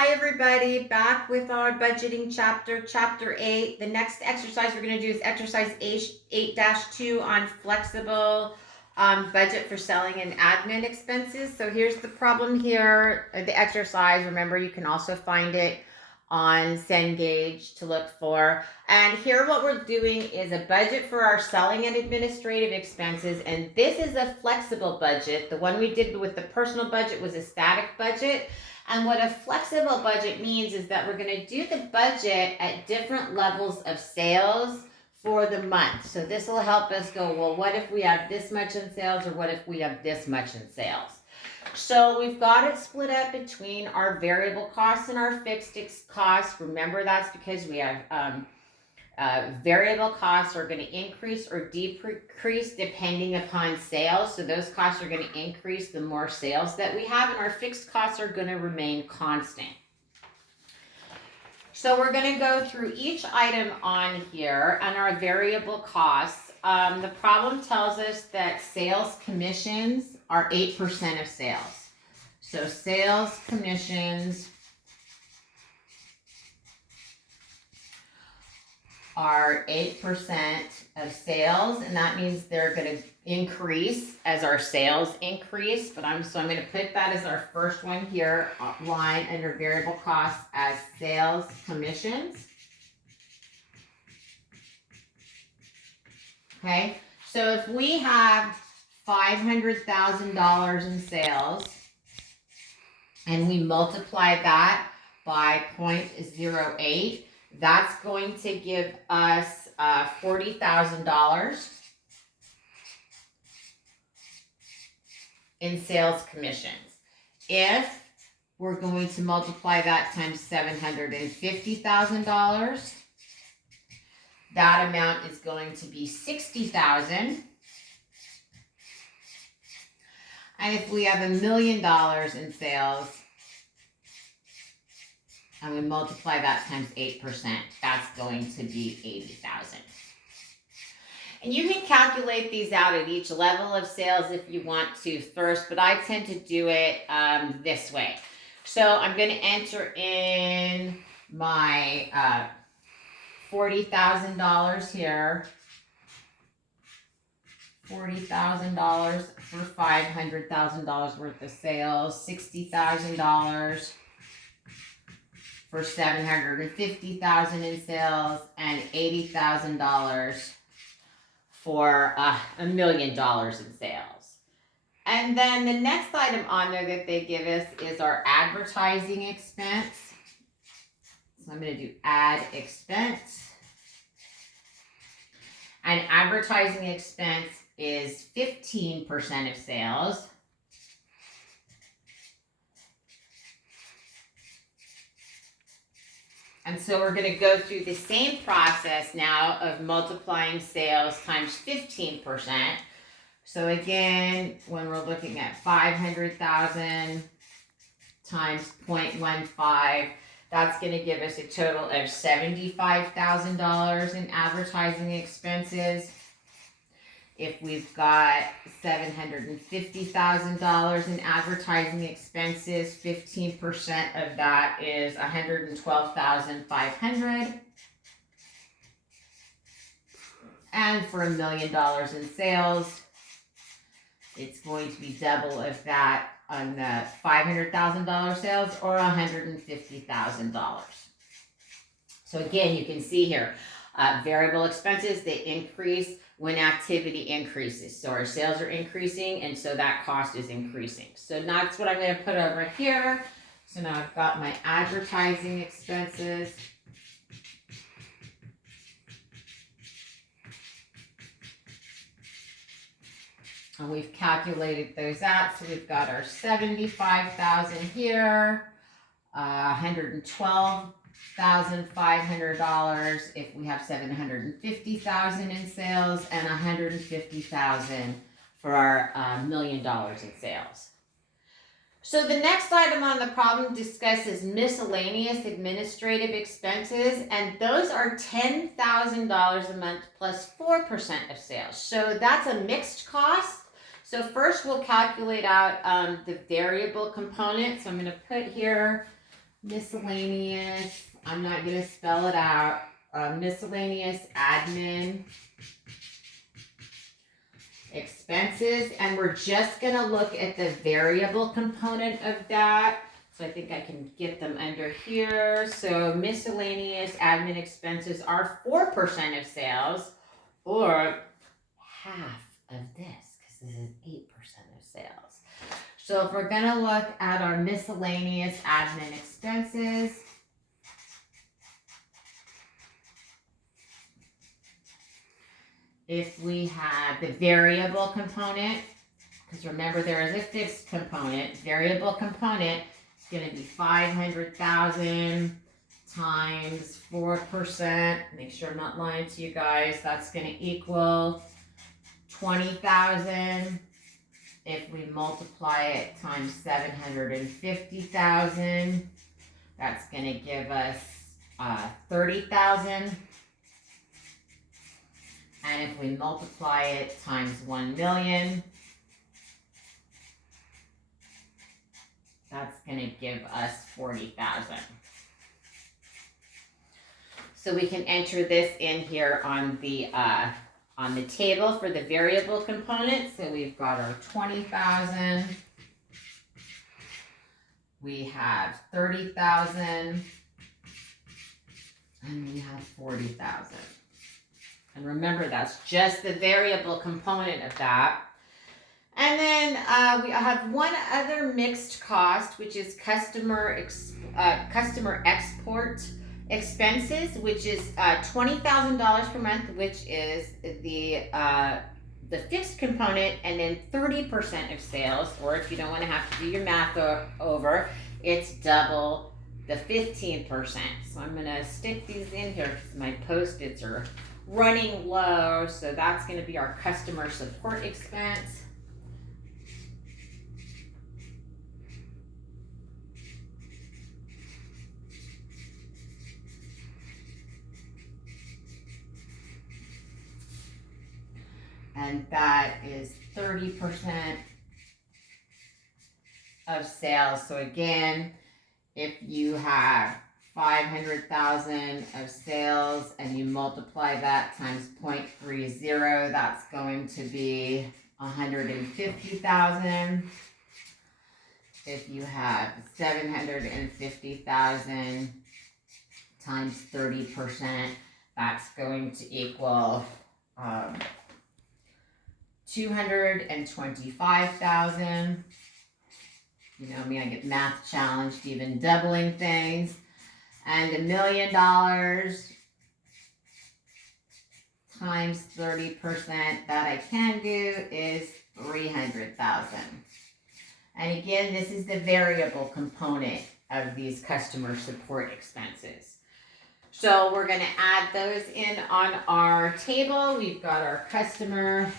Hi everybody, back with our budgeting chapter 8. The next exercise we're going to do is exercise 8-2 on flexible budget for selling and admin expenses. So here's the problem here, the exercise. Remember, you can also find it on Cengage to look for. And here what we're doing is a budget for our selling and administrative expenses. And this is a flexible budget. The one we did with the personal budget was a static budget. And what a flexible budget means is that we're going to do the budget at different levels of sales for the month. So this will help us go, well, what if we have this much in sales, or what if we have this much in sales? So we've got it split up between our variable costs and our fixed costs. Remember, that's because we have variable costs are going to increase or decrease depending upon sales. So those costs are going to increase the more sales that we have, and our fixed costs are going to remain constant. So we're going to go through each item on here and our variable costs. The problem tells us that sales commissions are 8% of sales. So sales commissions are 8% of sales, and that means they're going to increase as our sales increase. But I'm going to put that as our first one here, line under variable costs as sales commissions. Okay, so if we have $500,000 in sales and we multiply that by 0.08, that's going to give us $40,000 in sales commissions. If we're going to multiply that times $750,000, that amount is going to be $60,000. And if we have $1 million in sales, and we multiply that times 8%, that's going to be 80,000. And you can calculate these out at each level of sales if you want to first, but I tend to do it this way. So I'm going to enter in my $40,000 here. $40,000 for $500,000 worth of sales, $60,000 for $750,000 in sales, and $80,000 for $1 million in sales. And then the next item on there that they give us is our advertising expense. So I'm going to do add expense. And advertising expense is 15% of sales. And so we're going to go through the same process now of multiplying sales times 15%. So again, when we're looking at 500,000 times 0.15, that's going to give us a total of $75,000 in advertising expenses. If we've got $750,000 in advertising expenses, 15% of that is $112,500. And for $1 million in sales, it's going to be double of that on the $500,000 sales, or $150,000. So again, you can see here, variable expenses, they increase when activity increases. So our sales are increasing, and so that cost is increasing. So that's what I'm going to put over here. So now I've got my advertising expenses. And we've calculated those out. So we've got our $75,000 here, $112,500 if we have $750,000 in sales, and $150,000 for our $1 million in sales. So the next item on the problem discusses miscellaneous administrative expenses, and those are $10,000 a month plus 4% of sales. So that's a mixed cost. So first we'll calculate out the variable component. So I'm going to put here miscellaneous, I'm not going to spell it out, miscellaneous admin expenses, and we're just going to look at the variable component of that. So I think I can get them under here. So miscellaneous admin expenses are 4% of sales, or half of this, because this is 8% of sales. So if we're going to look at our miscellaneous admin expenses, if we have the variable component, because remember there is a fixed component, variable component is going to be 500,000 times 4%. Make sure I'm not lying to you guys. That's going to equal 20,000. If we multiply it times 750,000, that's going to give us 30,000. And if we multiply it times 1 million, that's going to give us 40,000. So we can enter this in here on the table for the variable component. So we've got our 20,000. We have 30,000. And we have 40,000. And remember, that's just the variable component of that. And then we have one other mixed cost, which is customer export expenses, which is $20,000 per month, which is the fixed component, and then 30% of sales, or if you don't want to have to do your math over, it's double the 15%. So I'm going to stick these in here because my Post-its are running low. So that's going to be our customer support expense. And that is 30% of sales. So again, if you have 500,000 of sales and you multiply that times 0.30, that's going to be 150,000. If you have 750,000 times 30%, that's going to equal 225,000. You know me, I get math challenged, even doubling things. And $1 million times 30% that I can do is 300,000. And again, this is the variable component of these customer support expenses. So we're going to add those in on our table. We've got our customer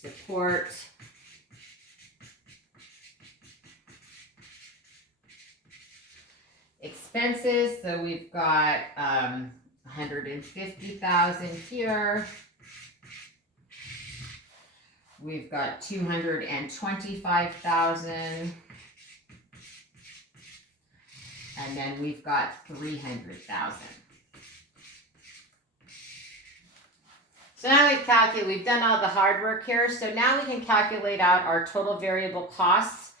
support expenses. So we've got 150,000 here. We've got 225,000. And then we've got 300,000. So now we've done all the hard work here. So now we can calculate out our total variable costs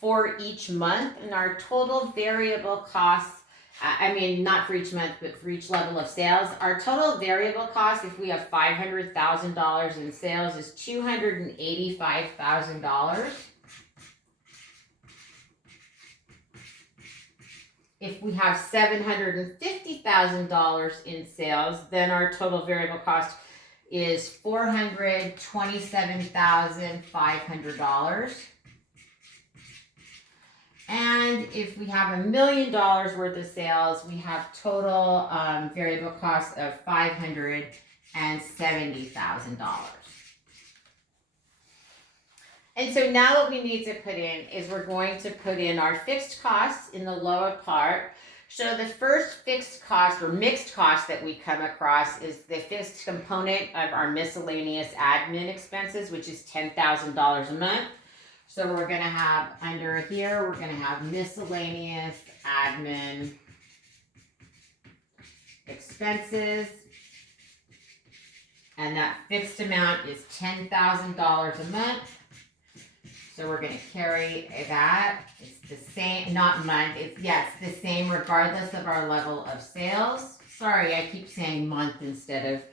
for each month. And our total variable costs, not for each month, but for each level of sales. Our total variable cost, if we have $500,000 in sales, is $285,000. If we have $750,000 in sales, then our total variable cost is $427,500. And if we have $1 million worth of sales, we have total variable costs of $570,000. And so now what we need to put in is we're going to put in our fixed costs in the lower part. So the first fixed cost or mixed cost that we come across is the fixed component of our miscellaneous admin expenses, which is $10,000 a month. So we're going to have under here, we're going to have miscellaneous admin expenses. And that fixed amount is $10,000 a month. So we're going to carry that. It's the same, not month. It's the same regardless of our level of sales. Sorry, I keep saying month instead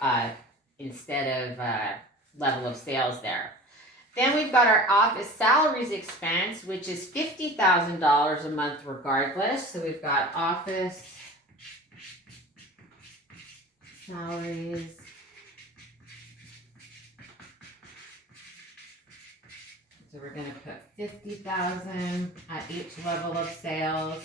of level of sales there. Then we've got our office salaries expense, which is $50,000 a month regardless. So we've got office salaries. So we're going to put 50,000 at each level of sales.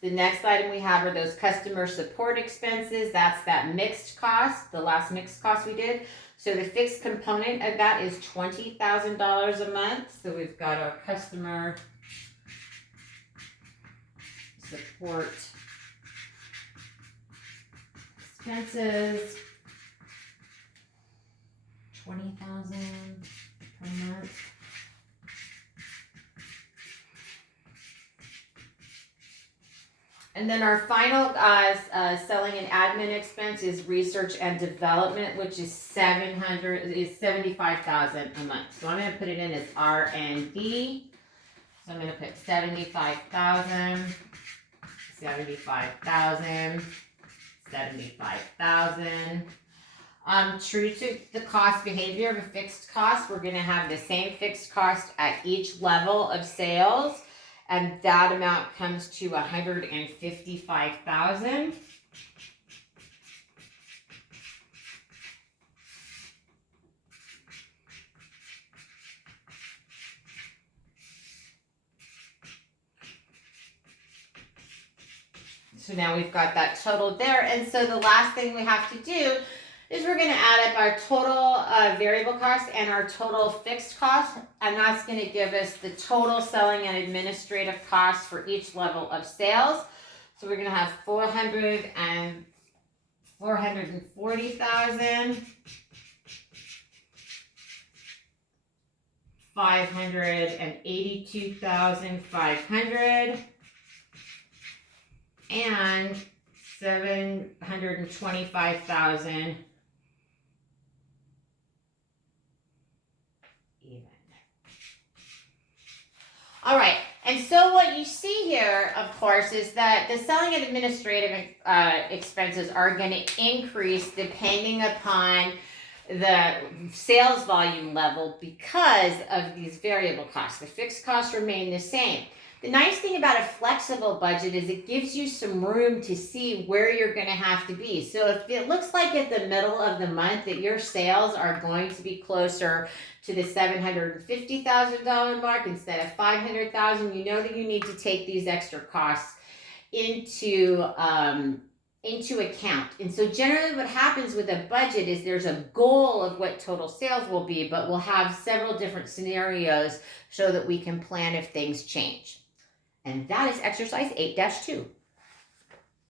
The next item we have are those customer support expenses. That's that mixed cost, the last mixed cost we did. So the fixed component of that is $20,000 a month. So we've got our customer support expenses. 20,000 per month. And then our final selling and admin expense is research and development, which is $75,000 a month. So I'm going to put it in as R&D. So I'm going to put 75,000, 75,000, 75,000. True to the cost behavior of a fixed cost, we're going to have the same fixed cost at each level of sales, and that amount comes to $155,000. So now we've got that total there, and so the last thing we have to do is we're going to add up our total variable cost and our total fixed cost, and that's going to give us the total selling and administrative costs for each level of sales. So we're going to have 440,000, 582,500, and 725,000 even. All right, and so what you see here, of course, is that the selling and administrative expenses are going to increase depending upon the sales volume level because of these variable costs. The fixed costs remain the same. The nice thing about a flexible budget is it gives you some room to see where you're going to have to be. So if it looks like at the middle of the month that your sales are going to be closer to the $750,000 mark instead of $500,000, you know that you need to take these extra costs into account. And so generally what happens with a budget is there's a goal of what total sales will be, but we'll have several different scenarios so that we can plan if things change. And that is exercise 8-2.